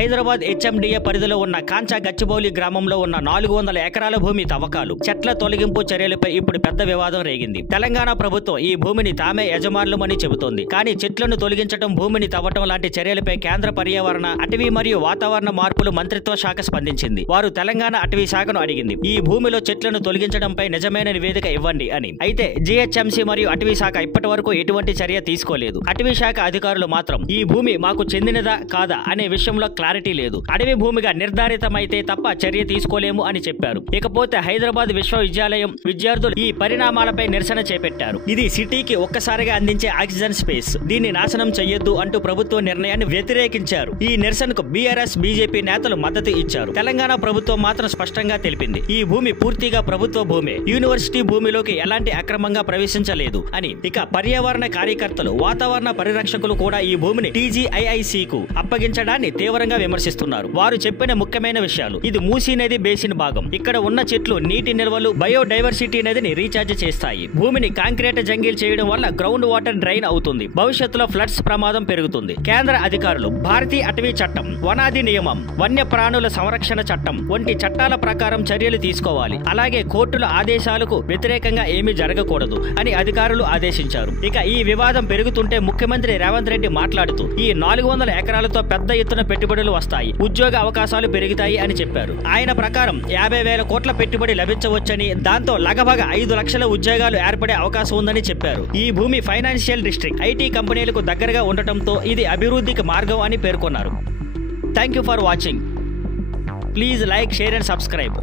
Hyderabad HMDA పరిధిలో ఉన్న కాంచా గచ్చిబౌలి గ్రామంలో ఉన్న 400 ఎకరాల భూమి తవ్వకాలు, చెట్ల తొలగింపు చర్యలపై ఇప్పుడు పెద్ద వివాదం రేగింది. తెలంగాణ ప్రభుత్వం ఈ భూమిని తామే యజమానులమని చెబుతోంది. కానీ చెట్లను తొలగించడం, భూమిని తవ్వటం లాంటి చర్యలపై కేంద్ర పర్యావరణ, అటవీ మరియు వాతావరణ మార్పులు మంత్రిత్వ శాఖ స్పందించింది. వారు తెలంగాణ అటవీ శాఖను అడిగింది, ఈ భూమిలో చెట్లను తొలగించడంపై నిజమైన నివేదిక ఇవ్వండి అని. అయితే జీహెచ్ఎంసీ మరియు అటవీ శాఖ ఇప్పటి వరకు ఎటువంటి చర్య తీసుకోలేదు. అటవీ శాఖ అధికారులు మాత్రం ఈ భూమి మాకు చెందినదా కాదా అనే విషయంలో క్లారిటీ లేదు. అడవి భూమిగా నిర్ధారితమైతే తప్ప చర్య తీసుకోలేము అని చెప్పారు. ఇకపోతే హైదరాబాద్ విశ్వవిద్యాలయం విద్యార్థులు ఈ పరిణామాలపై నిరసన చేపట్టారు. ఇది సిటీకి ఒక్కసారిగా అందించే ఆక్సిజన్ స్పేస్, దీన్ని నాశనం చెయ్యొద్దు అంటూ ప్రభుత్వ నిర్ణయాన్ని వ్యతిరేకించారు. ఈ నిరసనకు బీఆర్ఎస్, బీజేపీ నేతలు మద్దతు ఇచ్చారు. తెలంగాణ ప్రభుత్వం మాత్రం స్పష్టంగా తెలిపింది, ఈ భూమి పూర్తిగా ప్రభుత్వ భూమే, యూనివర్సిటీ భూమిలోకి ఎలాంటి అక్రమంగా ప్రవేశించలేదు అని. ఇక పర్యావరణ కార్యకర్తలు, వాతావరణ పరిరక్షకులు కూడా ఈ భూమిని టీజీఐఐసీకు అప్పగించడాన్ని తీవ్రంగా విమర్శిస్తున్నారు. వారు చెప్పిన ముఖ్యమైన విషయాలు, ఇది మూసీ నది బేసిన్ భాగం, ఇక్కడ ఉన్న చెట్లు నీటి నిల్వలు బయోడైవర్సిటీ నదిని రీఛార్జ్ చేస్తాయి. భూమిని కాంక్రీట్ జంగిల్ చేయడం వల్ల గ్రౌండ్ వాటర్ డ్రైన్ అవుతుంది, భవిష్యత్తులో ఫ్లడ్స్ ప్రమాదం పెరుగుతుంది. కేంద్ర అధికారులు భారతీయ అటవీ చట్టం, వనాది నియమం, వన్య ప్రాణుల సంరక్షణ చట్టం వంటి చట్టాల ప్రకారం చర్యలు తీసుకోవాలి. అలాగే కోర్టుల ఆదేశాలకు వ్యతిరేకంగా ఏమీ జరగకూడదు అని అధికారులు ఆదేశించారు. ఇక ఈ వివాదం పెరుగుతుంటే ముఖ్యమంత్రి రేవంత్ రెడ్డి మాట్లాడుతూ, ఈ 400 ఎకరాలతో పెద్ద ఎత్తున పెట్టుబడులు వస్తాయి, ఉద్యోగ అవకాశాలు పెరుగుతాయి అని చెప్పారు. ఆయన ప్రకారం 50,000 కోట్ల పెట్టుబడి లభించవచ్చని, దాంతో లగభగ 5 లక్షల ఉద్యోగాలు ఏర్పడే అవకాశం ఉందని చెప్పారు. ఈ భూమి ఫైనాన్షియల్ డిస్ట్రిక్ట్, ఐటీ కంపెనీలకు దగ్గరగా ఉండటంతో ఇది అభివృద్ధికి మార్గం అని పేర్కొన్నారు. Thank you for watching. Please like, share and subscribe.